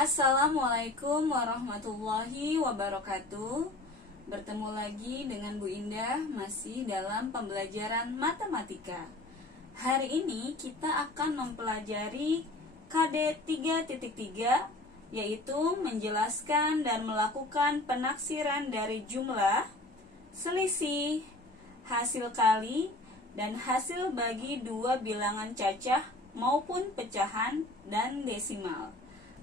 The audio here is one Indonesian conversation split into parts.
Assalamualaikum warahmatullahi wabarakatuh. Bertemu lagi dengan Bu Indah masih dalam pembelajaran matematika. Hari ini kita akan mempelajari KD 3.3, yaitu menjelaskan dan melakukan penaksiran dari jumlah, selisih, hasil kali, dan hasil bagi dua bilangan cacah maupun pecahan dan desimal.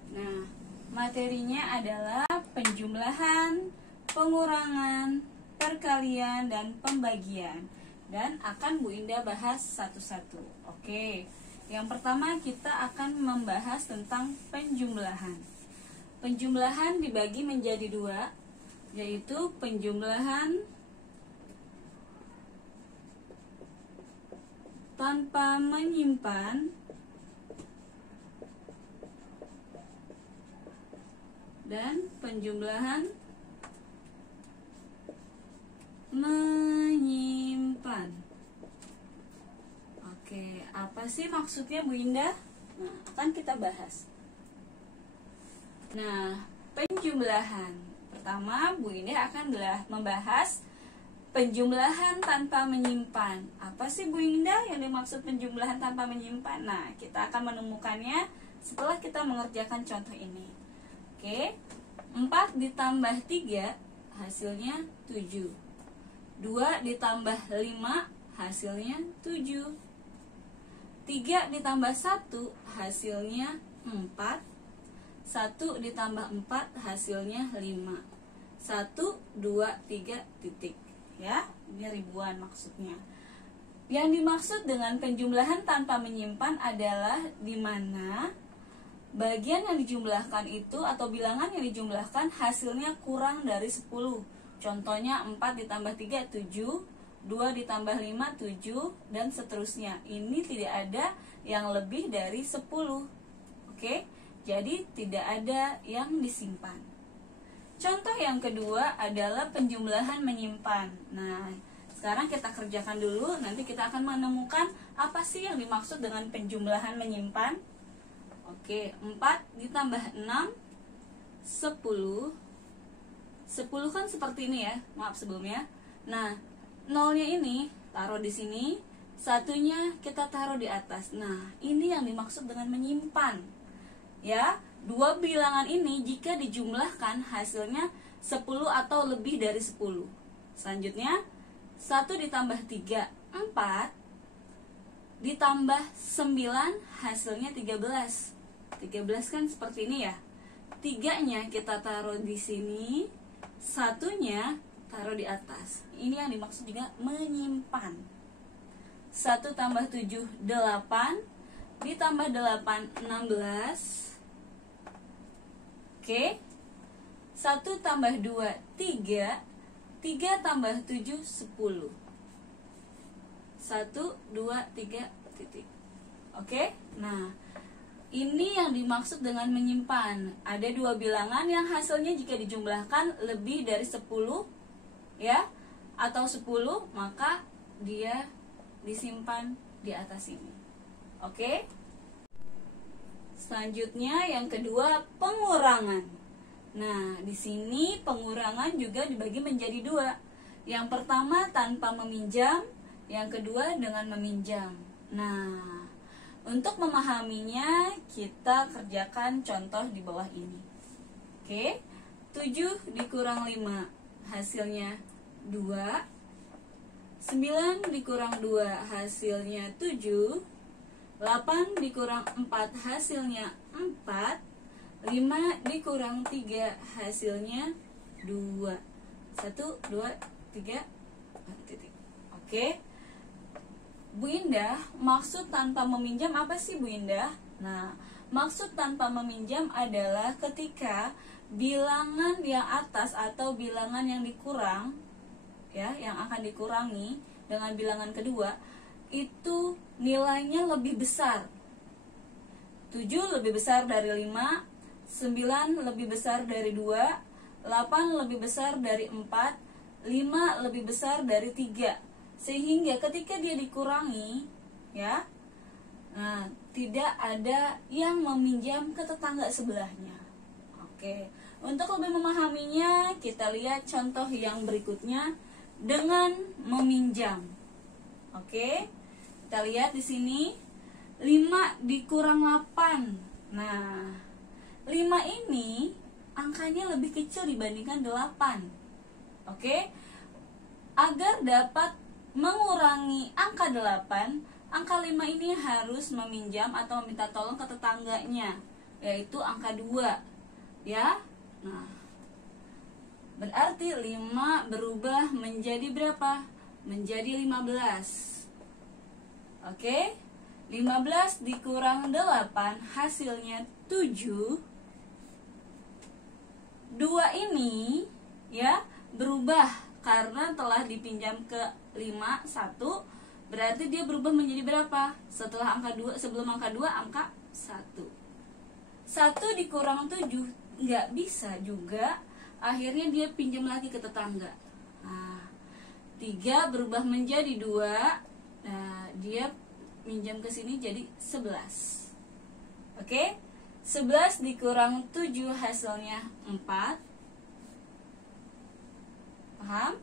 Nah, materinya adalah penjumlahan, pengurangan, perkalian, dan pembagian. Dan akan Bu Indah bahas satu-satu. Oke, yang pertama kita akan membahas tentang penjumlahan. Penjumlahan dibagi menjadi dua, yaitu penjumlahan tanpa menyimpan dan penjumlahan menyimpan. Oke, apa sih maksudnya Bu Indah? Nah, akan kita bahas. Nah, penjumlahan. Pertama, Bu Indah akan membahas penjumlahan tanpa menyimpan. Apa sih Bu Indah yang dimaksud penjumlahan tanpa menyimpan? Nah, kita akan menemukannya setelah kita mengerjakan contoh ini. Oke, 4 ditambah 3 hasilnya 7. 2 ditambah 5 hasilnya 7. 3 ditambah 1 hasilnya 4. 1 ditambah 4 hasilnya 5. 1, 2, 3, titik. Ya, ini ribuan maksudnya. Yang dimaksud dengan penjumlahan tanpa menyimpan adalah di mana bagian yang dijumlahkan itu atau bilangan yang dijumlahkan hasilnya kurang dari 10. Contohnya 4 ditambah 3, 7, 2 ditambah 5, 7, dan seterusnya. Ini tidak ada yang lebih dari 10. Oke, jadi tidak ada yang disimpan. Contoh yang kedua adalah penjumlahan menyimpan. Nah, sekarang kita kerjakan dulu, nanti kita akan menemukan apa sih yang dimaksud dengan penjumlahan menyimpan. Oke, 4 ditambah 6, 10. 10 kan seperti ini ya, maaf sebelumnya. Nah, nolnya ini taruh di sini, satunya kita taruh di atas. Nah, ini yang dimaksud dengan menyimpan. Ya, dua bilangan ini jika dijumlahkan hasilnya 10 atau lebih dari 10. Selanjutnya, 1 ditambah 3, 4. Ditambah 9 hasilnya 13. 13 kan seperti ini ya. 3-nya kita taruh di sini, satunya taruh di atas. Ini yang dimaksud juga menyimpan. 1 tambah 7, 8. Ditambah 8, 16. Oke. 1 tambah 2, 3. 3 tambah 7, 10. 1, 2, 3, titik. Oke. Nah, ini yang dimaksud dengan menyimpan. Ada dua bilangan yang hasilnya jika dijumlahkan lebih dari 10 ya, atau 10, maka dia disimpan di atas ini. Oke? Selanjutnya yang kedua, pengurangan. Nah, di sini pengurangan juga dibagi menjadi dua. Yang pertama tanpa meminjam, yang kedua dengan meminjam. Nah, untuk memahaminya, kita kerjakan contoh di bawah ini. Oke, 7 dikurang 5, hasilnya 2. 9 dikurang 2, hasilnya 7. 8 dikurang 4, hasilnya 4. 5 dikurang 3, hasilnya 2. 1, 2, 3, titik. Oke. Bu Indah, maksud tanpa meminjam apa sih Bu Indah? Nah, maksud tanpa meminjam adalah ketika bilangan yang atas atau bilangan yang dikurang, ya, yang akan dikurangi dengan bilangan kedua, itu nilainya lebih besar. 7 lebih besar dari 5, 9 lebih besar dari 2, 8 lebih besar dari 4, 5 lebih besar dari 3. Sehingga ketika dia dikurangi, ya, nah, tidak ada yang meminjam ke tetangga sebelahnya. Oke, untuk lebih memahaminya, kita lihat contoh yang berikutnya dengan meminjam. Oke, kita lihat di sini 5 dikurang 8. Nah, 5 ini angkanya lebih kecil dibandingkan 8. Oke, agar dapat mengurangi angka 8, angka 5 ini harus meminjam atau meminta tolong ke tetangganya, yaitu angka 2. Ya, nah, berarti 5 berubah menjadi berapa? Menjadi 15. Oke, 15 dikurang 8 hasilnya 7. 2 ini ya berubah karena telah dipinjam ke 5, 1, berarti dia berubah menjadi berapa? Setelah angka 2, sebelum angka 2, angka 1. 1 dikurang 7 nggak bisa juga, akhirnya dia pinjam lagi ke tetangga. Nah, 3 berubah menjadi 2. Nah, dia pinjam ke sini jadi 11. Oke? 11 dikurang 7 hasilnya 4. Paham?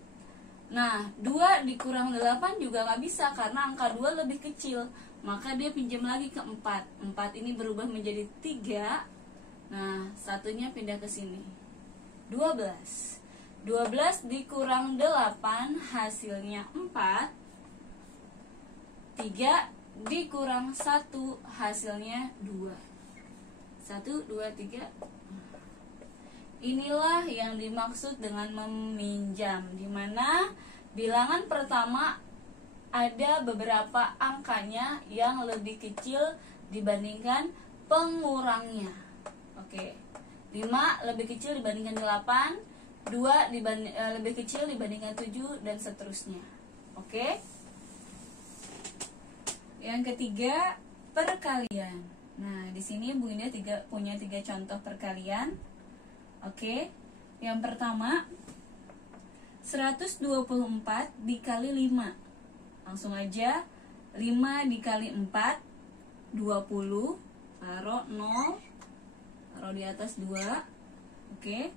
Nah, 2 dikurang 8 juga nggak bisa karena angka 2 lebih kecil. Maka dia pinjam lagi ke 4. 4 ini berubah menjadi 3. Nah, satunya pindah ke sini. 12. 12 dikurang 8 hasilnya 4. 3 dikurang 1 hasilnya 2. 1, 2, 3. Inilah yang dimaksud dengan meminjam, di mana bilangan pertama ada beberapa angkanya yang lebih kecil dibandingkan pengurangnya. Oke, 5 lebih kecil dibandingkan 8, 2 lebih kecil dibandingkan 7, dan seterusnya. Oke. Yang ketiga, perkalian. Nah, di sini Bu Indah punya 3 contoh perkalian. Oke. Yang pertama, 124 dikali 5. Langsung aja, 5 dikali 4, 20. Taruh 0, taruh di atas 2. Oke.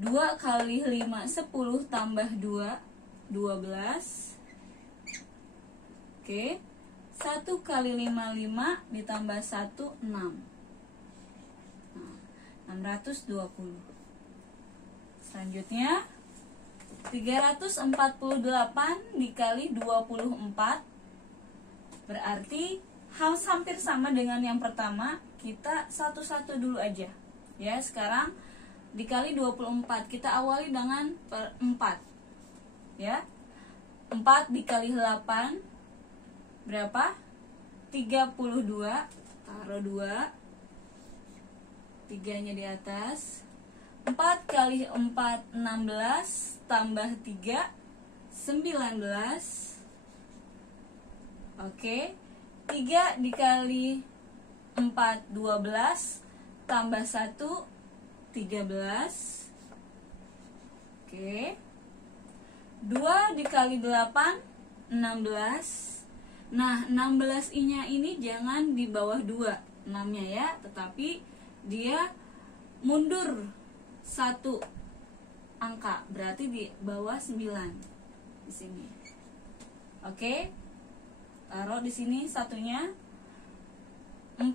2 kali 5, 10 tambah 2, 12. Oke. 1 kali 5, 5 ditambah 1, 6. Nah, 620. Selanjutnya, 348 dikali 24. Berarti hampir sama dengan yang pertama. Kita satu-satu dulu aja. Ya, sekarang dikali 24. Kita awali dengan 4. Ya. 4 dikali 8 berapa? 32. Taruh 2. 3-nya di atas. 4 kali 4, 16. Tambah 3, 19. Oke. 3 dikali 4, 12. Tambah 1, 13. Oke. 2 dikali 8, 16. Nah, 16i-nya ini jangan di bawah 2, 6-nya ya, tetapi dia mundur 1 angka, berarti di bawah 9 di sini. Oke. Taruh di sini satunya. 4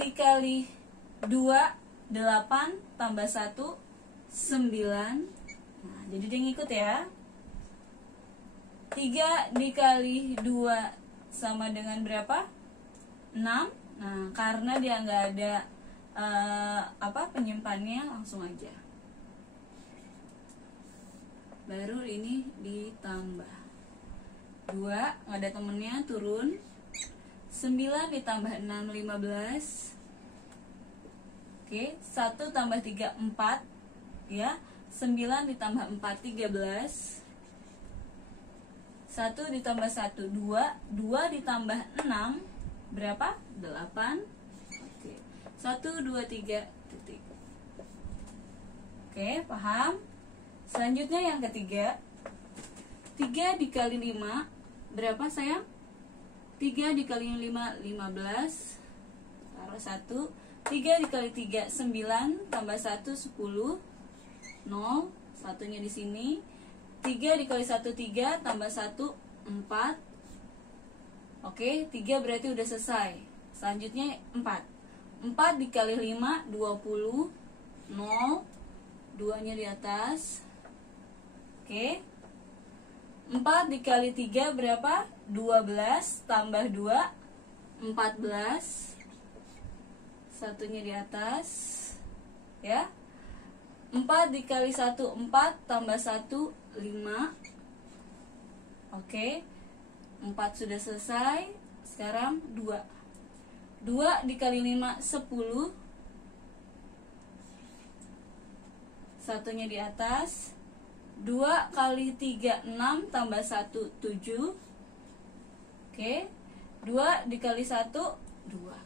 dikali 2, 8 tambah 1, 9. Nah, jadi dia ngikut ya. 3 dikali 2 sama dengan berapa? 6. Nah, karena dia nggak ada penyimpannya, langsung aja. Baru ini ditambah 2, nggak ada temennya, turun. 9 ditambah 6, 15. Oke, 1 tambah 3, 4. Ya, 9 ditambah 4, 13. 1 ditambah 1, 2. 2 ditambah 6 berapa? 8. Oke. 1, 2, 3 titik. Oke, paham? Selanjutnya yang ketiga, 3 dikali 5 berapa sayang? 3 dikali 5, 15. Taruh taruh 1. 3 dikali 3 9, tambah 1 10. 0, satunya di sini. 3 dikali 1 3, tambah 1 4. Oke, 3 berarti udah selesai. Selanjutnya 4. 4 dikali 5 20. 0, 2 nya di atas. Oke. 4 dikali 3 berapa? 12 tambah 2 14. Satunya di atas. Ya. 4 dikali 1 4 tambah 1 5. Oke. 4 sudah selesai. Sekarang 2. 2 dikali 5 10. Satunya di atas. 2 kali 3 6 tambah 1 7. Oke. 2 dikali 1 2.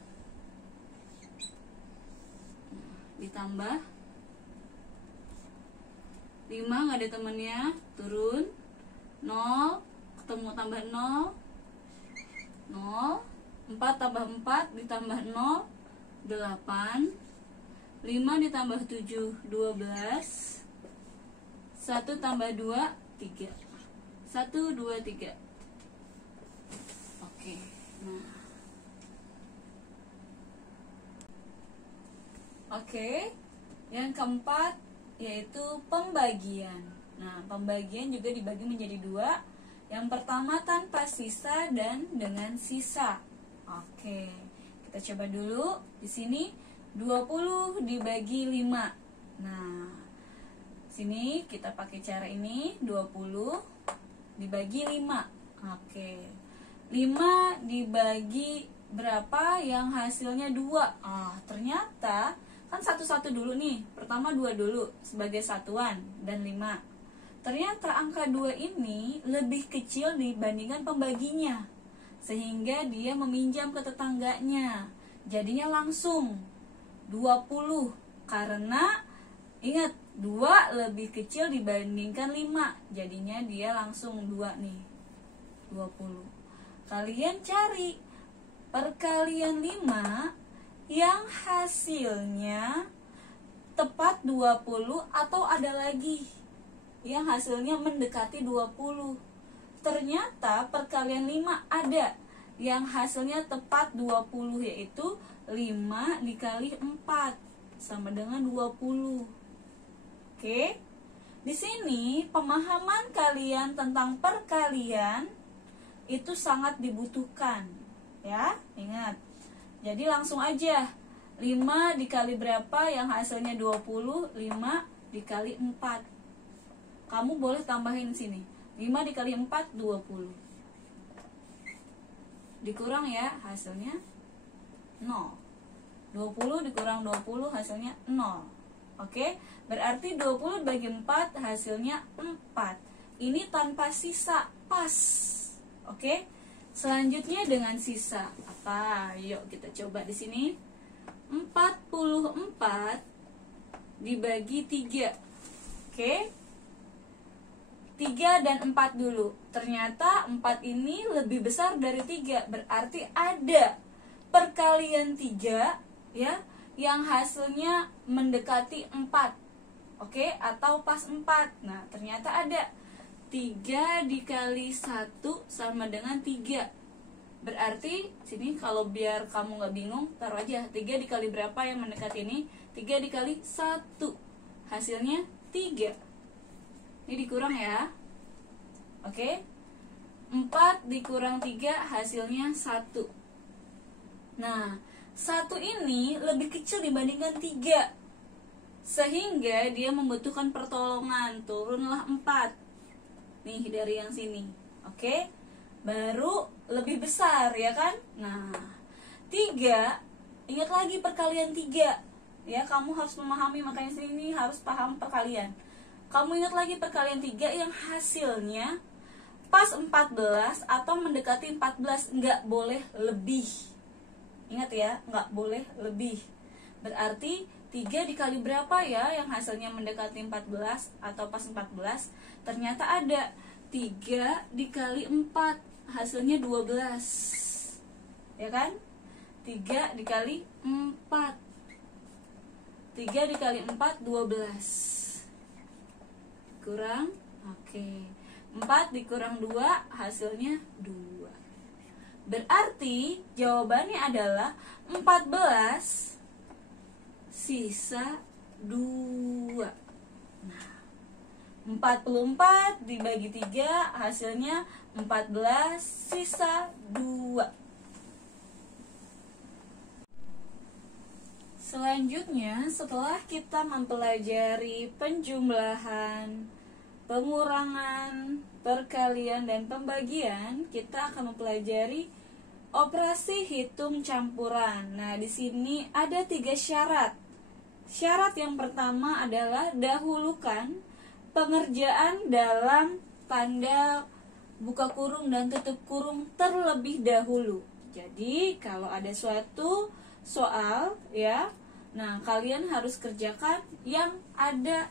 Ditambah 5, nggak ada temennya, turun. 0, ketemu tambah 0. 0. 4 tambah 4 ditambah 0 8. 5 ditambah 7 12. 1 tambah 2 3. 1 2 3. Oke. Nah. Oke. Yang keempat yaitu pembagian. Nah, pembagian juga dibagi menjadi 2. Yang pertama tanpa sisa dan dengan sisa. Oke. Kita coba dulu. Di sini 20 dibagi 5. Nah, sini kita pakai cara ini. 20 dibagi 5. Oke. 5 dibagi berapa yang hasilnya 2? Ternyata kan satu-satu dulu nih. Pertama 2 dulu sebagai satuan dan 5. Ternyata angka 2 ini lebih kecil dibandingkan pembaginya, sehingga dia meminjam ke tetangganya. Jadinya langsung 20. Karena ingat, 2 lebih kecil dibandingkan 5. Jadinya dia langsung 2 nih. 20. Kalian cari perkalian 5 yang hasilnya tepat 20 atau ada lagi yang hasilnya mendekati 20. Ternyata perkalian 5 ada yang hasilnya tepat 20, yaitu 5 dikali 4 sama dengan 20. Oke. Di sini pemahaman kalian tentang perkalian itu sangat dibutuhkan, ya. Ingat. Jadi langsung aja 5 dikali berapa yang hasilnya 20? 5 dikali 4. Kamu boleh tambahin sini. 5 dikali 4 20. Dikurang ya, hasilnya 0. 20 dikurang 20 hasilnya 0. Oke, berarti 20 bagi 4 hasilnya 4. Ini tanpa sisa, pas. Oke. Selanjutnya dengan sisa. Apa? Yuk kita coba di sini. 44 dibagi 3. Oke. 3 dan 4 dulu. Ternyata 4 ini lebih besar dari 3. Berarti ada perkalian 3 ya, yang hasilnya mendekati 4. Oke, atau pas 4. Nah, ternyata ada 3 dikali 1 sama dengan 3. Berarti sini kalau biar kamu nggak bingung, taruh aja 3 dikali berapa yang mendekati ini. 3 dikali 1 hasilnya 3. Ini dikurang ya. Oke. 4 dikurang 3 hasilnya 1. Nah, 1 ini lebih kecil dibandingkan 3, sehingga dia membutuhkan pertolongan. Turunlah 4 nih dari yang sini. Oke. Baru lebih besar ya kan. Nah, 3, ingat lagi perkalian 3 ya, kamu harus memahami, makanya sini harus paham perkalian. Kamu ingat lagi perkalian 3 yang hasilnya pas 14 atau mendekati 14, nggak boleh lebih. Ingat ya, nggak boleh lebih. Berarti 3 dikali berapa ya yang hasilnya mendekati 14 atau pas 14? Ternyata ada 3 dikali 4 hasilnya 12. Ya kan? 3 dikali 4. 3 dikali 4 12. Kurang. Oke. 4 dikurang 2 hasilnya 2. Berarti jawabannya adalah 14 sisa 2. Nah, 44 dibagi 3 hasilnya 14 sisa 2. Selanjutnya, setelah kita mempelajari penjumlahan, pengurangan, perkalian, dan pembagian, kita akan mempelajari operasi hitung campuran. Nah, di sini ada 3 syarat. Syarat yang pertama adalah dahulukan pengerjaan dalam tanda buka kurung dan tutup kurung terlebih dahulu. Jadi, kalau ada suatu soal, ya, nah kalian harus kerjakan yang ada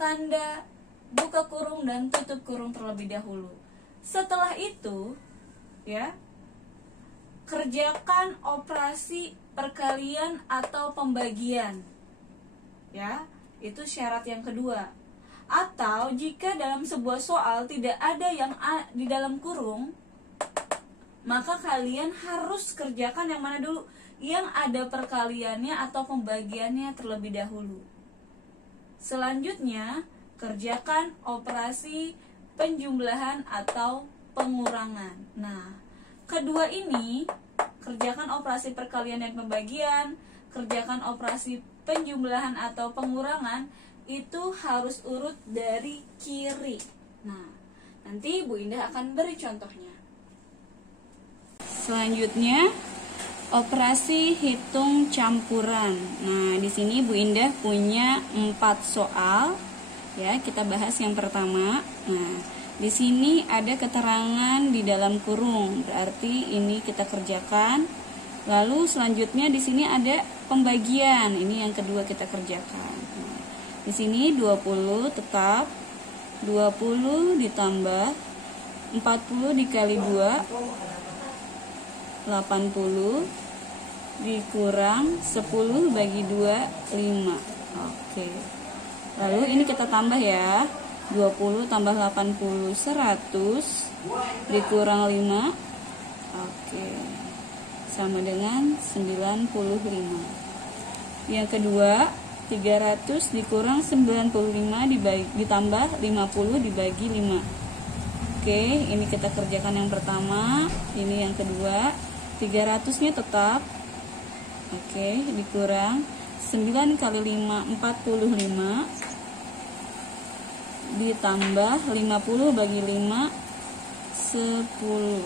tanda buka kurung dan tutup kurung terlebih dahulu. Setelah itu, ya, kerjakan operasi perkalian atau pembagian. Ya, itu syarat yang kedua. Atau jika dalam sebuah soal tidak ada yang di dalam kurung, maka kalian harus kerjakan yang mana dulu? Yang ada perkaliannya atau pembagiannya terlebih dahulu. Selanjutnya, kerjakan operasi penjumlahan atau pengurangan. Nah, kedua ini, kerjakan operasi perkalian dan pembagian, kerjakan operasi penjumlahan atau pengurangan, itu harus urut dari kiri. Nah, nanti Bu Indah akan beri contohnya. Selanjutnya, operasi hitung campuran. Nah, di sini Bu Indah punya 4 soal. Ya, kita bahas yang pertama. Nah, di sini ada keterangan di dalam kurung. Berarti ini kita kerjakan. Lalu selanjutnya di sini ada pembagian. Ini yang kedua kita kerjakan. Nah, di sini 20 tetap 20 ditambah 40 dikali 2 80 dikurang 10 bagi 2 5. Oke. Lalu ini kita tambah ya. 20 tambah 80 100 dikurang 5. Oke. Sama dengan 95. Yang kedua, 300 dikurang 95 ditambah 50 dibagi 5. Oke, ini kita kerjakan yang pertama, ini yang kedua. 300-nya tetap. Oke, dikurang 9 kali 5 45 ditambah 50 bagi 5 10.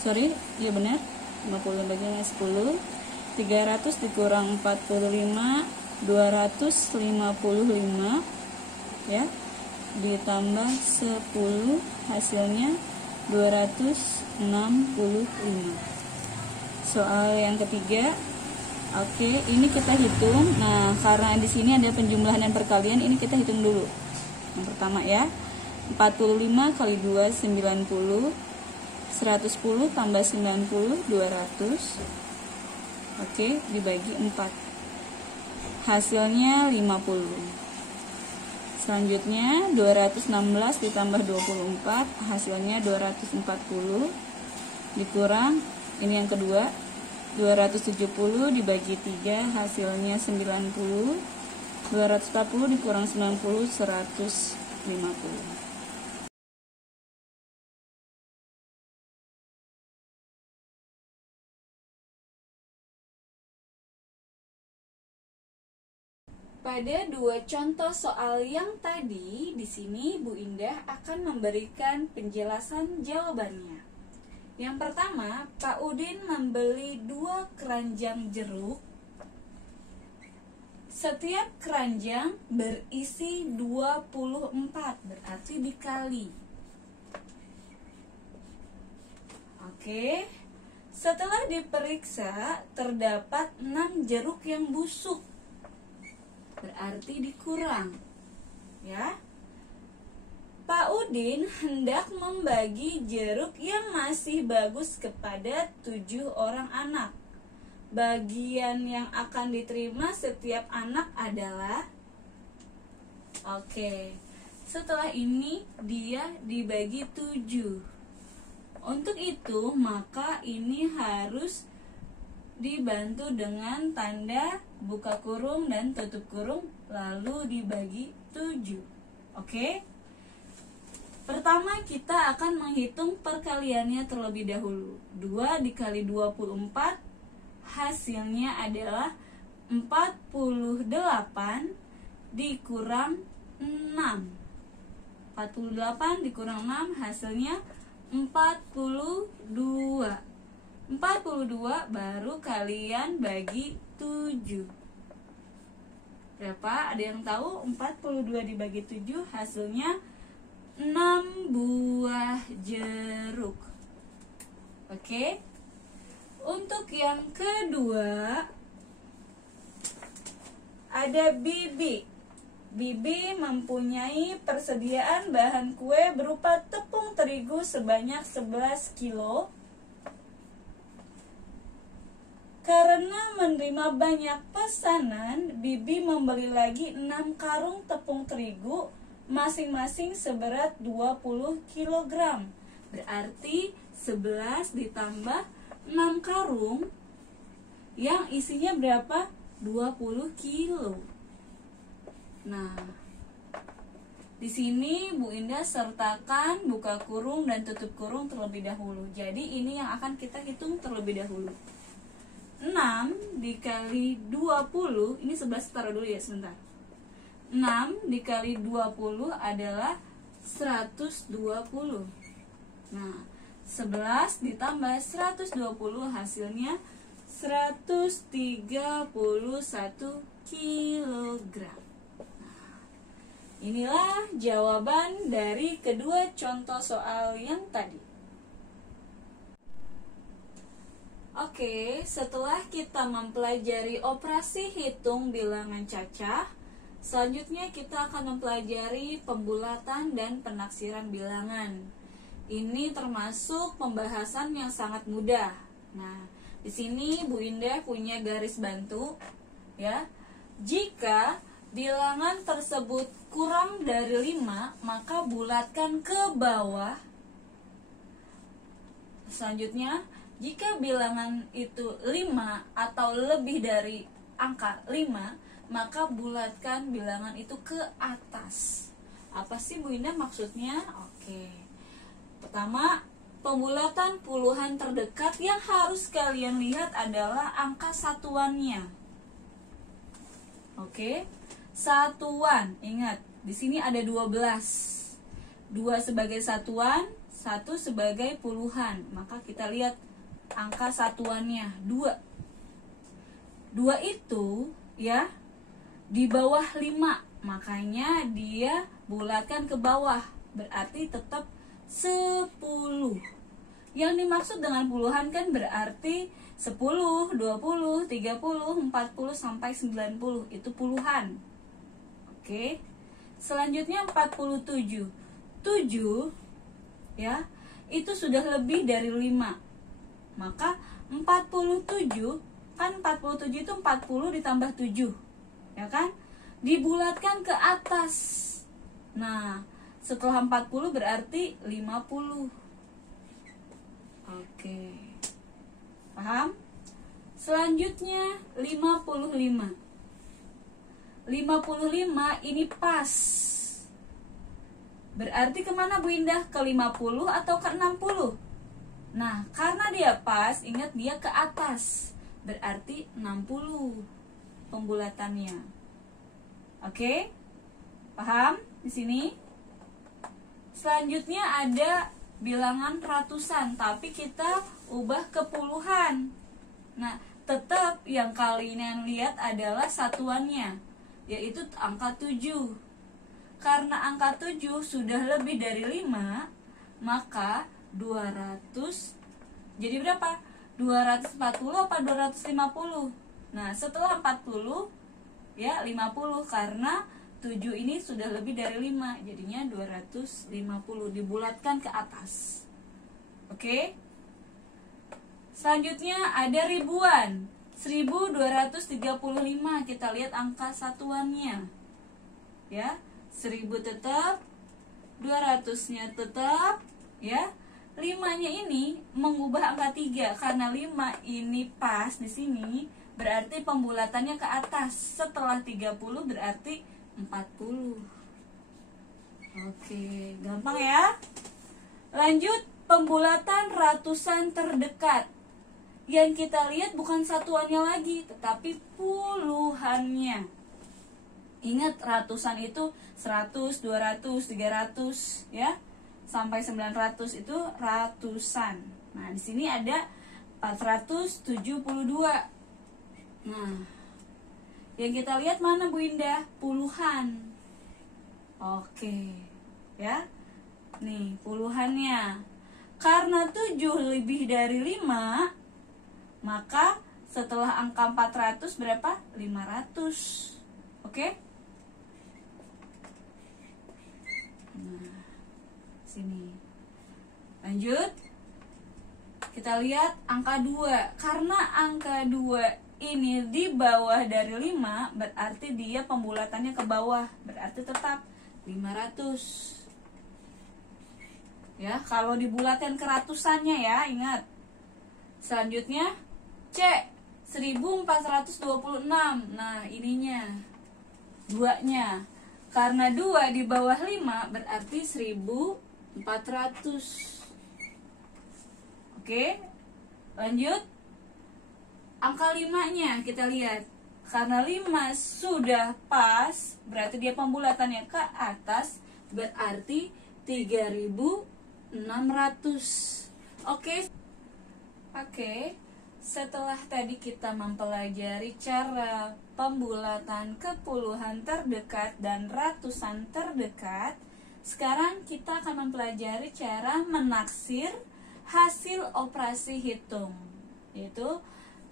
Sorry, ya benar. 50 bagi 5 10. 300 dikurang 45 255 ya. Ditambah 10 hasilnya 265. Soal yang ketiga. Oke, ini kita hitung. Nah, karena di sini ada penjumlahan dan perkalian, ini kita hitung dulu. Yang pertama ya. 45 kali 2 90. 110 tambah 90 200. Oke, dibagi 4. Hasilnya 50. Selanjutnya 216 ditambah 24 hasilnya 240 dikurang ini yang kedua 270 dibagi 3 hasilnya 90. 240 dikurang 90 150. Pada 2 contoh soal yang tadi, di sini Bu Indah akan memberikan penjelasan jawabannya. Yang pertama, Pak Udin membeli 2 keranjang jeruk. Setiap keranjang berisi 24, berarti dikali. Oke. Setelah diperiksa, terdapat 6 jeruk yang busuk. Berarti dikurang, ya. Pak Udin hendak membagi jeruk yang masih bagus kepada 7 orang anak. bagian yang akan diterima setiap anak adalah, oke, setelah ini dia dibagi 7. Untuk itu maka ini harus dibantu dengan tanda buka kurung dan tutup kurung lalu dibagi 7. Oke? Pertama kita akan menghitung perkaliannya terlebih dahulu. 2 dikali 24 hasilnya adalah 48 dikurang 6. 48 dikurang 6 hasilnya 42. 42 baru kalian bagi 7. Berapa? Ada yang tahu? 42 dibagi 7 hasilnya 6 buah jeruk. Oke. Untuk yang kedua ada Bibi. Bibi mempunyai persediaan bahan kue berupa tepung terigu sebanyak 11 kilo. Karena menerima banyak pesanan, Bibi membeli lagi 6 karung tepung terigu masing-masing seberat 20 kg. Berarti 11 ditambah 6 karung yang isinya berapa? 20 kilo. Nah, di sini Bu Indah sertakan buka kurung dan tutup kurung terlebih dahulu. Jadi ini yang akan kita hitung terlebih dahulu. 6 dikali 20, ini 11 taruh dulu ya sebentar. 6 dikali 20 adalah 120. Nah, 11 ditambah 120 hasilnya 131 kilogram. Inilah jawaban dari kedua contoh soal yang tadi. Oke, setelah kita mempelajari operasi hitung bilangan cacah, selanjutnya kita akan mempelajari pembulatan dan penaksiran bilangan. Ini termasuk pembahasan yang sangat mudah. Nah, di sini Bu Indah punya garis bantu, ya. Jika bilangan tersebut kurang dari 5, maka bulatkan ke bawah. Selanjutnya, jika bilangan itu 5 atau lebih dari angka 5, maka bulatkan bilangan itu ke atas. Apa sih Bu Indah maksudnya? Oke. Pertama, pembulatan puluhan terdekat yang harus kalian lihat adalah angka satuannya. Oke. Satuan, ingat, di sini ada 12. 2 sebagai satuan, 1 sebagai puluhan. Maka kita lihat angka satuannya 2. 2 itu ya di bawah 5, makanya dia bulatkan ke bawah, berarti tetap 10. Yang dimaksud dengan puluhan kan berarti 10, 20, 30, 40 sampai 90 itu puluhan. Oke. Selanjutnya 47. 7 ya, itu sudah lebih dari 5. Maka 47, kan 47 itu 40 ditambah 7, ya kan? Dibulatkan ke atas. Nah, setelah 40 berarti 50. Oke. Paham? Selanjutnya 55. 55 ini pas. Berarti kemana Bu Indah? Ke 50 atau ke 60? Nah, karena dia pas, ingat dia ke atas. Berarti 60 pembulatannya. Oke? Paham di sini? Selanjutnya ada bilangan ratusan, tapi kita ubah ke puluhan. Nah, tetap yang kalian lihat adalah satuannya, yaitu angka 7. Karena angka 7 sudah lebih dari 5, maka 200 jadi berapa? 240 apa 250? Nah, setelah 40 ya 50, karena 7 ini sudah lebih dari 5, jadinya 250 dibulatkan ke atas. Oke? Selanjutnya ada ribuan. 1235, kita lihat angka satuannya. Ya, 1000 tetap, 200-nya tetap, ya. 5-nya ini mengubah angka 3 karena 5 ini pas di sini, berarti pembulatannya ke atas. Setelah 30 berarti 40. Oke, gampang ya. Lanjut, pembulatan ratusan terdekat. Yang kita lihat bukan satuannya lagi, tetapi puluhannya. Ingat, ratusan itu 100, 200, 300, ya. Sampai 900 itu ratusan. Nah, di sini ada 472. Nah, yang kita lihat mana Bu Indah? Puluhan. Oke, ya. Nih, puluhannya. Karena 7 lebih dari 5, maka setelah angka 400 berapa? 500. Oke? Nah, sini. Lanjut. Kita lihat angka 2. Karena angka 2 ini di bawah dari 5, berarti dia pembulatannya ke bawah, berarti tetap 500. Ya, kalau dibulatkan ke ratusannya ya, ingat. Selanjutnya C, 1426. Nah, ininya 2-nya. Karena 2 di bawah 5 berarti 1400. Oke, lanjut. Angka 5-nya kita lihat. Karena 5 sudah pas, berarti dia pembulatannya ke atas, berarti 3600. Oke. Setelah tadi kita mempelajari cara pembulatan ke puluhan terdekat dan ratusan terdekat, sekarang kita akan mempelajari cara menaksir hasil operasi hitung. Yaitu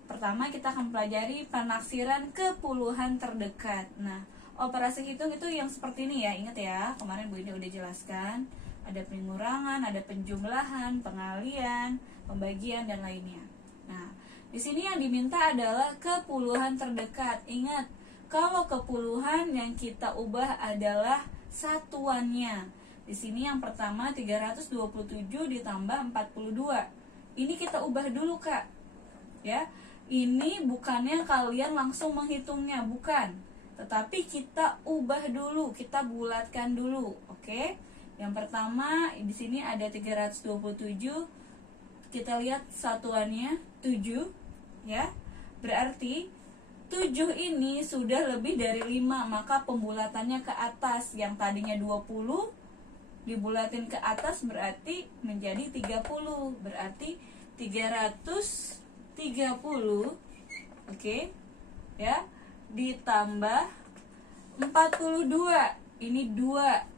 pertama kita akan mempelajari penaksiran ke puluhan terdekat. Nah, operasi hitung itu yang seperti ini ya, ingat ya, kemarin Bu Indah udah jelaskan. Ada pengurangan, ada penjumlahan, pengalian, pembagian, dan lainnya. Nah, di sini yang diminta adalah kepuluhan terdekat. Ingat, kalau kepuluhan yang kita ubah adalah satuannya. Di sini yang pertama 327 ditambah 42. Ini kita ubah dulu, Kak. Ya. Ini bukannya kalian langsung menghitungnya, bukan. Tetapi kita ubah dulu, kita bulatkan dulu, oke? Yang pertama di sini ada 327. Kita lihat satuannya 7, ya. Berarti 7 ini sudah lebih dari 5, maka pembulatannya ke atas. Yang tadinya 20 dibulatin ke atas berarti menjadi 30. Berarti 330, oke, ya, ditambah 42. Ini 2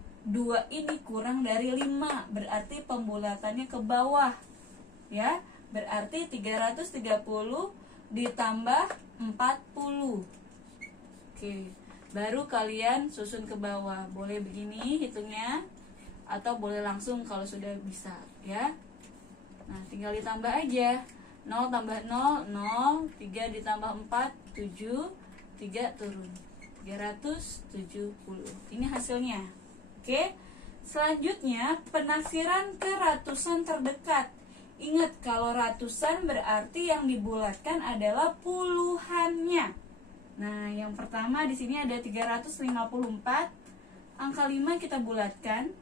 ini kurang dari 5, berarti pembulatannya ke bawah, ya. Berarti 330 ditambah 40. Oke, baru kalian susun ke bawah. Boleh begini hitungnya, atau boleh langsung kalau sudah bisa, ya. Nah, tinggal ditambah aja. 0 tambah 0, 0. 3 ditambah 4, 7. 3 turun, 370. Ini hasilnya. Oke. Selanjutnya, penaksiran ke ratusan terdekat. Ingat, kalau ratusan berarti yang dibulatkan adalah puluhannya. Nah, yang pertama di sini ada 354. Angka 5 kita bulatkan.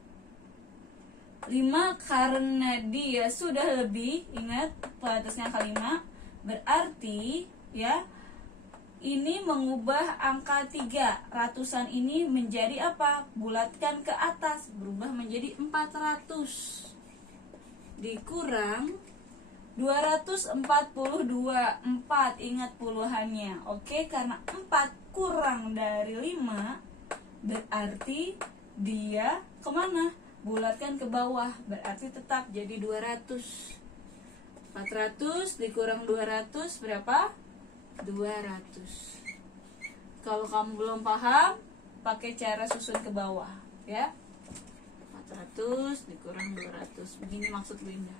5 karena dia sudah lebih, ingat atasnya angka 5, berarti ya ini mengubah angka 3. Ratusan ini menjadi apa? Bulatkan ke atas, berubah menjadi 400. Dikurang 242. 4, ingat puluhannya. Oke, karena 4 kurang dari 5 berarti dia kemana? Bulatkan ke bawah, berarti tetap jadi 200. 400 dikurang 200 berapa? 200. Kalau kamu belum paham, pakai cara susun ke bawah, ya. 400 dikurang 200. Begini maksud Linda.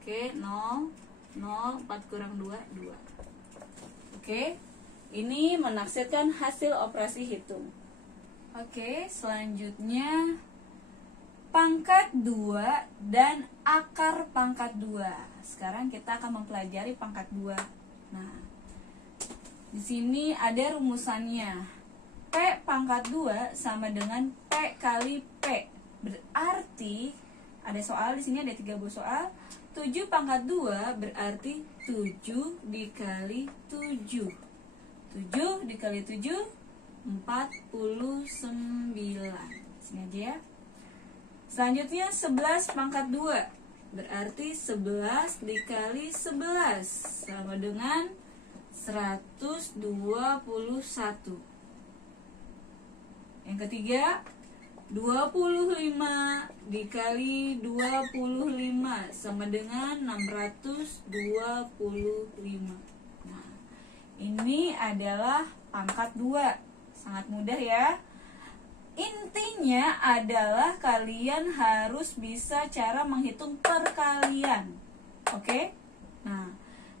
Oke, 0 4 kurang 2 2. Oke, ini menaksirkan hasil operasi hitung. Oke, selanjutnya pangkat 2 dan akar pangkat 2. Sekarang kita akan mempelajari pangkat 2. Nah, di sini ada rumusannya. P pangkat 2 sama dengan P kali P. Berarti ada soal di sini, ada 3 buah soal. 7 pangkat 2 berarti 7 dikali 7. 7 dikali 7 49. Sini aja ya. Selanjutnya 11 pangkat 2 berarti 11 dikali 11 sama dengan 121. Yang ketiga 25 dikali 25 sama dengan 625. Nah, ini adalah pangkat 2. Sangat mudah ya. Intinya adalah kalian harus bisa cara menghitung perkalian. Oke? Nah,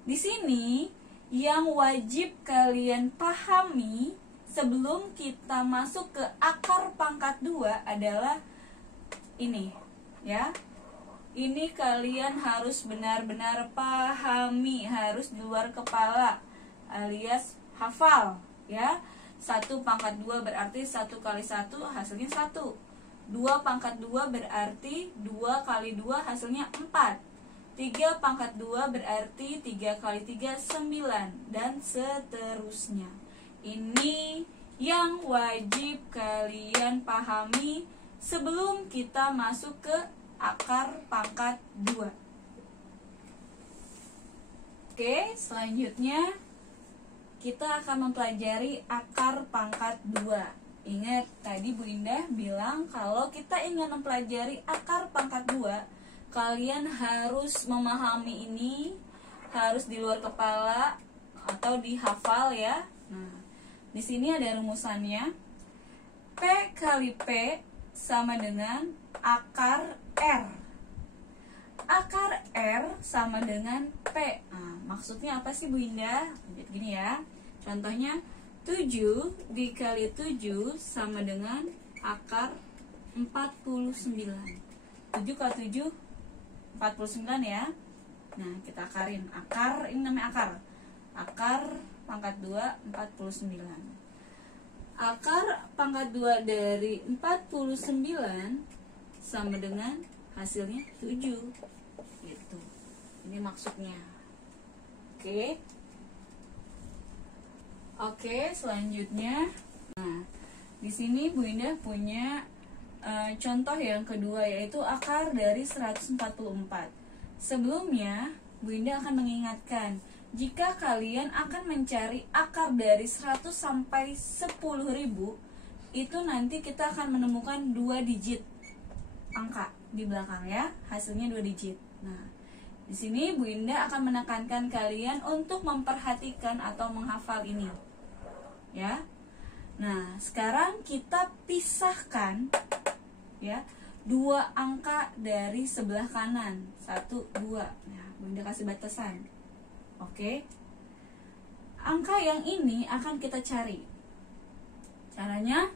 di sini yang wajib kalian pahami sebelum kita masuk ke akar pangkat 2 adalah ini, ya. Ini kalian harus benar-benar pahami, harus di luar kepala alias hafal, ya. 1 pangkat 2 berarti 1 kali 1 hasilnya 1. 2 pangkat 2 berarti 2 kali 2 hasilnya 4. 3 pangkat 2 berarti 3 kali 3 9 dan seterusnya. Ini yang wajib kalian pahami sebelum kita masuk ke akar pangkat 2. Oke, selanjutnya kita akan mempelajari akar pangkat 2. Ingat, tadi Bu Indah bilang kalau kita ingin mempelajari akar pangkat 2, kalian harus memahami ini, harus di luar kepala atau dihafal ya. Nah, di sini ada rumusannya. P kali P sama dengan akar R. Akar R sama dengan P. Nah, maksudnya apa sih Bu Indah? Gini ya. Contohnya 7 dikali 7 sama dengan akar 49. 7 kali 7 49 ya. Nah, kita akarin. Akar, ini namanya akar. Akar pangkat 2 49. Akar pangkat 2 dari 49 sama dengan hasilnya 7. Gitu. Ini maksudnya. Oke. Oke, selanjutnya. Nah, di sini Bu Indah punya contoh yang kedua, yaitu akar dari 144. Sebelumnya, Bu Indah akan mengingatkan, jika kalian akan mencari akar dari 100 sampai 10.000, itu nanti kita akan menemukan 2 digit angka di belakang ya, hasilnya 2 digit. Nah, di sini Bu Indah akan menekankan kalian untuk memperhatikan atau menghafal ini. Ya. Nah, sekarang kita pisahkan ya 2 angka dari sebelah kanan. 1, 2. Nah, Bu Indah kasih batasan. Oke. Angka yang ini akan kita cari. Caranya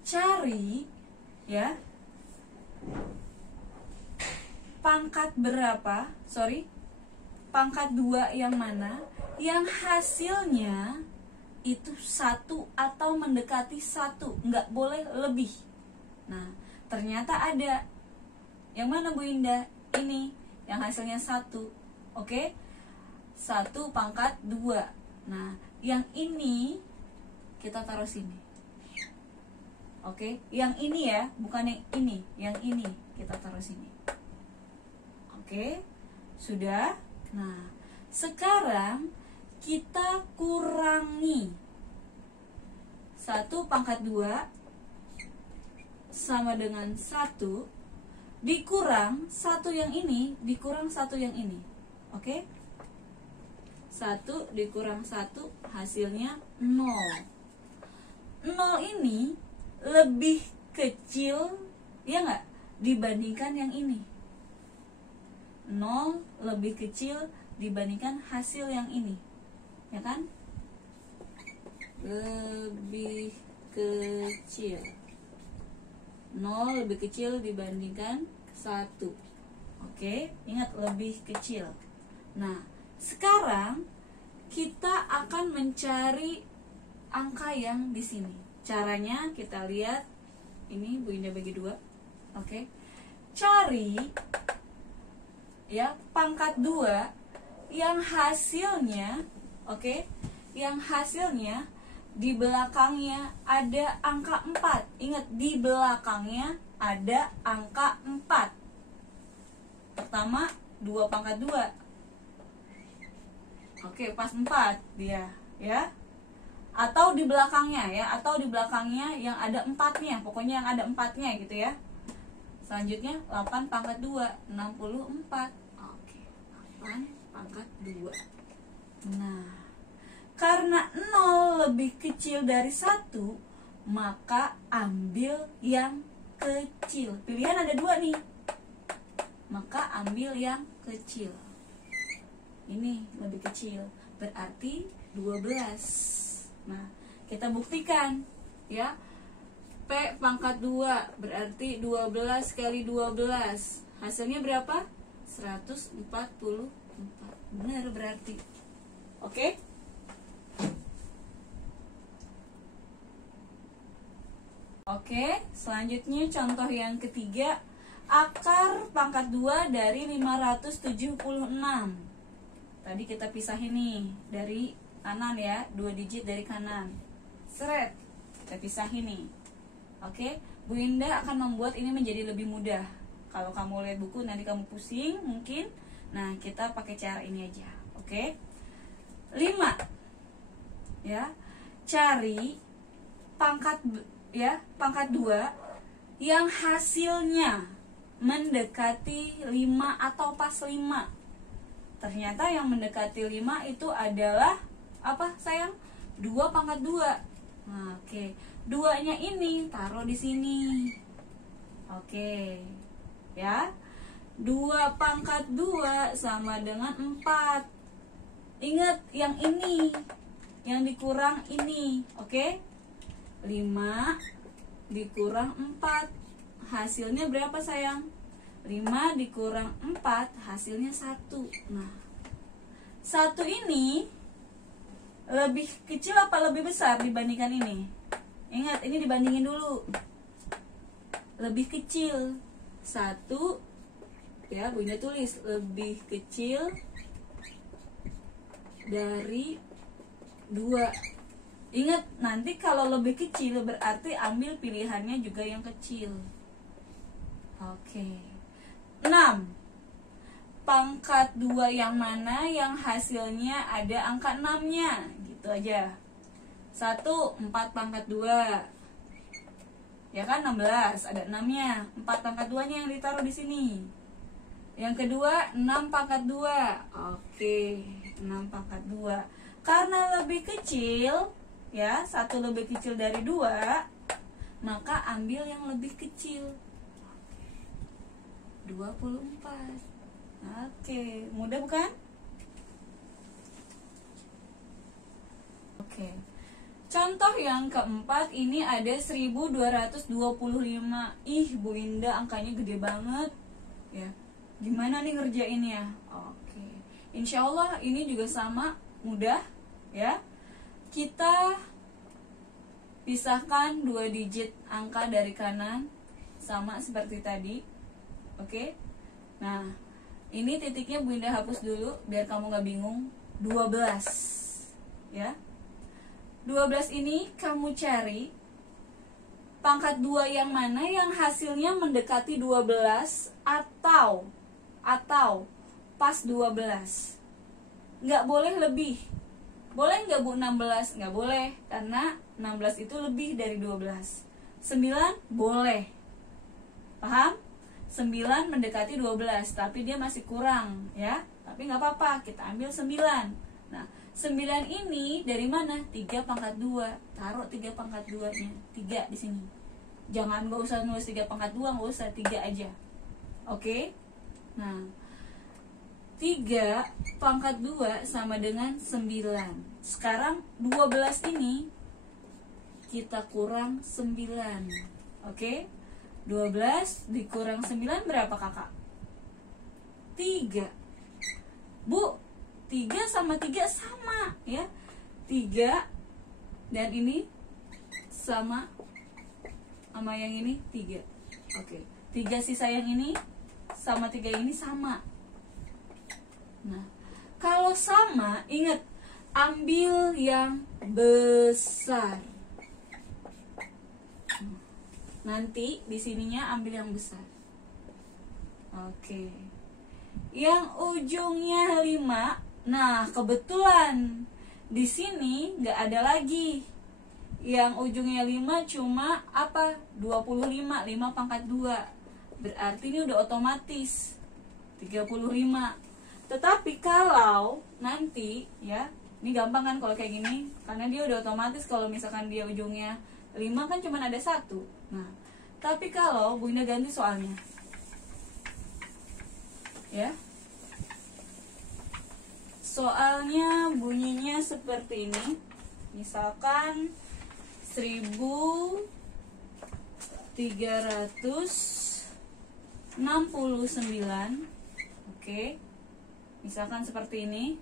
cari ya pangkat berapa? Pangkat 2 yang mana yang hasilnya itu 1 atau mendekati 1, nggak boleh lebih. Nah, ternyata ada. Yang mana Bu Indah? Ini yang hasilnya 1. Oke? 1 pangkat 2. Nah, yang ini kita taruh sini. Oke? Yang ini ya, bukan yang ini. Yang ini kita taruh sini. Oke? Sudah? Nah, sekarang kita kurangi 1 pangkat 2 sama dengan 1 dikurang 1 yang ini dikurang 1 yang ini. Oke? 1 dikurang 1 hasilnya 0. 0 ini lebih kecil ya nggak dibandingkan yang ini. 0 lebih kecil dibandingkan hasil yang ini, ya kan? lebih kecil. 0 lebih kecil dibandingkan 1. Oke, ingat lebih kecil. Nah, sekarang kita akan mencari angka yang di sini. Caranya kita lihat, ini Bu Indah bagi 2. Oke. Cari ya pangkat 2 yang hasilnya, oke, yang hasilnya di belakangnya ada angka 4. Ingat, di belakangnya ada angka 4. Pertama 2 pangkat 2. Oke, pas 4 dia, ya. Atau di belakangnya ya, atau di belakangnya yang ada 4-nya, pokoknya yang ada 4-nya gitu ya. Selanjutnya 8 pangkat 2, 64. Oke, 8 pangkat 2. Nah, karena 0 lebih kecil dari 1, maka ambil yang kecil. Pilihan ada 2 nih, maka ambil yang kecil. Ini lebih kecil, berarti 12. Nah, kita buktikan ya. P pangkat 2 berarti 12 kali 12. Hasilnya berapa? 144. Benar berarti. Oke? Oke, selanjutnya contoh yang ketiga. Akar pangkat 2 dari 576. Tadi kita pisahin nih dari kanan ya, 2 digit dari kanan. Seret, kita pisahin nih. Oke, Bu Indah akan membuat ini menjadi lebih mudah. Kalau kamu lihat buku nanti kamu pusing mungkin. Nah, kita pakai cara ini aja. Oke. 5. Ya. Cari pangkat 2 yang hasilnya mendekati 5 atau pas 5. Ternyata yang mendekati 5 itu adalah apa sayang? 2 pangkat 2. Nah, oke. 2-nya ini taruh di sini. Oke. Ya. 2 pangkat 2 sama dengan 4. Ingat yang ini. Yang dikurang ini. Oke. 5 dikurang 4. Hasilnya berapa sayang? 5 dikurang 4 hasilnya 1. Nah, 1 ini lebih kecil apa lebih besar dibandingkan ini? Ingat, ini dibandingin dulu. Lebih kecil. 1 ya, Bu Indah tulis lebih kecil dari 2. Ingat, nanti kalau lebih kecil berarti ambil pilihannya juga yang kecil. Oke. 6. Pangkat 2 yang mana yang hasilnya ada angka 6-nya? Gitu aja. 1, 4 pangkat 2. Ya kan 16, ada 6-nya. 4 pangkat 2-nya yang ditaruh di sini. Yang kedua 6 pangkat 2. Oke, 6 pangkat 2. Karena lebih kecil, ya, 1 lebih kecil dari 2, maka ambil yang lebih kecil. 24. Oke, mudah bukan? Oke. Contoh yang keempat, ini ada 1225. Ih, Bu Indah angkanya gede banget. Ya. Gimana nih ngerjainnya? Oke. Insya Allah ini juga sama, mudah ya. Kita pisahkan 2 digit angka dari kanan sama seperti tadi. Oke. Nah, ini titiknya Bu Indah hapus dulu biar kamu gak bingung. 12. Ya. 12 ini kamu cari pangkat 2 yang mana yang hasilnya mendekati 12 atau pas 12. Nggak boleh lebih. Boleh nggak Bu 16? Nggak boleh, karena 16 itu lebih dari 12. 9 boleh. Paham? 9 mendekati 12, tapi dia masih kurang ya. Tapi nggak apa-apa, kita ambil 9. Nah, 9 ini dari mana? 3 pangkat 2. Taruh 3 pangkat 2-nya. 3 di sini. Jangan, nggak usah nulis 3 pangkat 2, nggak usah, 3 aja. Oke? Nah, 3 pangkat 2 sama dengan 9. Sekarang 12 ini kita kurang 9. Oke? 12 dikurang 9 berapa kakak? 3. Bu, 3 sama 3 sama ya. 3 dan ini sama yang ini 3. Oke. 3 sisa yang ini sama 3 ini sama. Nah, kalau sama, ingat ambil yang besar. Nanti di sininya ambil yang besar. Oke. Yang ujungnya 5. Nah, kebetulan di sini nggak ada lagi. Yang ujungnya 5 cuma apa? 25, 5 pangkat 2. Berarti ini udah otomatis 35. Tetapi kalau nanti ya, ini gampang kan kalau kayak gini, karena dia udah otomatis. Kalau misalkan dia ujungnya 5 kan cuma ada 1. Nah, tapi kalau Bu Indah ganti soalnya ya, soalnya bunyinya seperti ini. Misalkan 1369. Oke. Misalkan seperti ini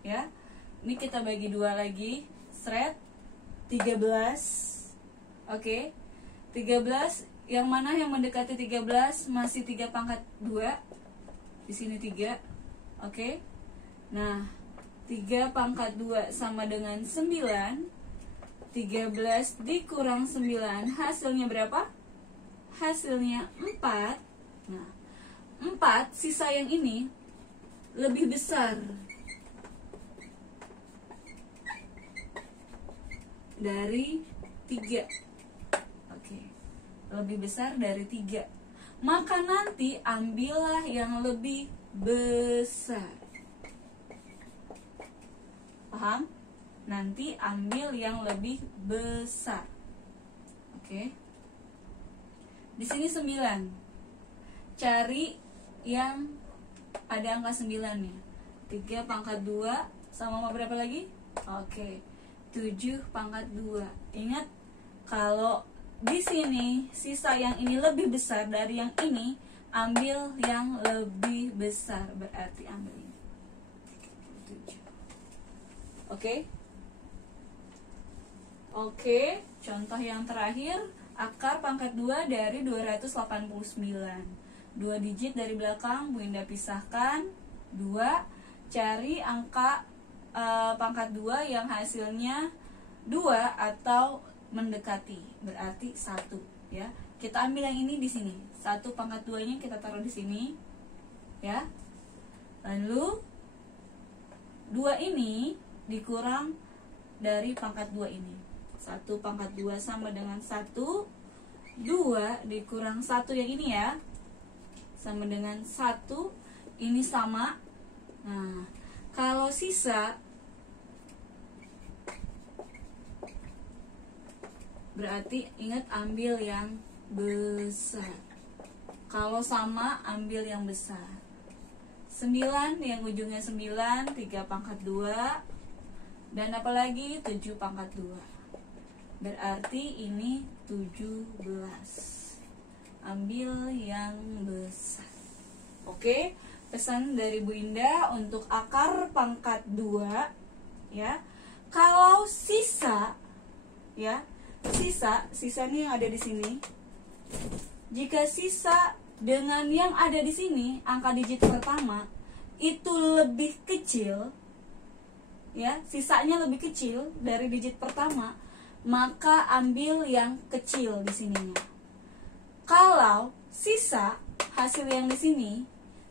ya. Ini kita bagi 2 lagi. Seret 13. Oke. 13 yang mana yang mendekati 13? Masih 3 pangkat 2. Di sini 3. Oke. Nah, 3 pangkat 2 sama dengan 9. 13 dikurang 9 hasilnya berapa? Hasilnya 4. Nah, 4 sisa yang ini lebih besar dari 3. Oke. Lebih besar dari 3. Maka nanti ambillah yang lebih besar. Paham? Nanti ambil yang lebih besar. Oke. Di sini 9. Cari yang ada angka 9 nya. 3 pangkat 2 sama berapa lagi? Oke. 7 pangkat 2. Ingat, kalau di sini sisa yang ini lebih besar dari yang ini, ambil yang lebih besar. Berarti ambil ini. 37. Oke. Oke, contoh yang terakhir, akar pangkat 2 dari 289. 2 digit dari belakang Bu Indah pisahkan 2. Cari angka pangkat 2 yang hasilnya 2 atau mendekati, berarti 1 ya. Kita ambil yang ini di sini. 1 pangkat 2-nya kita taruh di sini ya. Lalu 2 ini dikurang dari pangkat 2 ini. 1 pangkat 2 sama dengan 1. 2 dikurang 1 yang ini ya, sama dengan 1. Ini sama. Nah, kalau sisa berarti ingat ambil yang besar. Kalau sama ambil yang besar. 9 yang ujungnya 9, 3 pangkat 2. Dan apalagi 7 pangkat 2. Berarti ini 17. Ambil yang besar. Oke, pesan dari Bu Indah untuk akar pangkat 2 ya. Kalau sisa ya, sisa ini yang ada di sini. Jika sisa dengan yang ada di sini, angka digit pertama itu lebih kecil ya, sisanya lebih kecil dari digit pertama, maka ambil yang kecil di sininya. Kalau sisa hasil yang di sini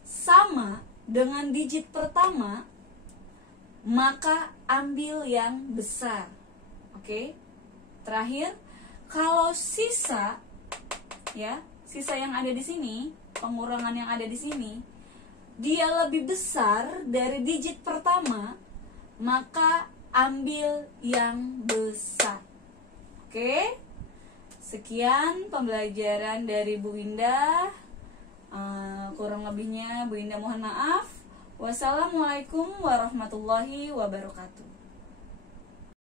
sama dengan digit pertama, maka ambil yang besar. Oke. Terakhir, kalau sisa ya, sisa yang ada di sini, pengurangan yang ada di sini, dia lebih besar dari digit pertama, maka ambil yang besar. Oke, sekian pembelajaran dari Bu Indah. Kurang lebihnya Bu Indah mohon maaf. Wassalamualaikum warahmatullahi wabarakatuh.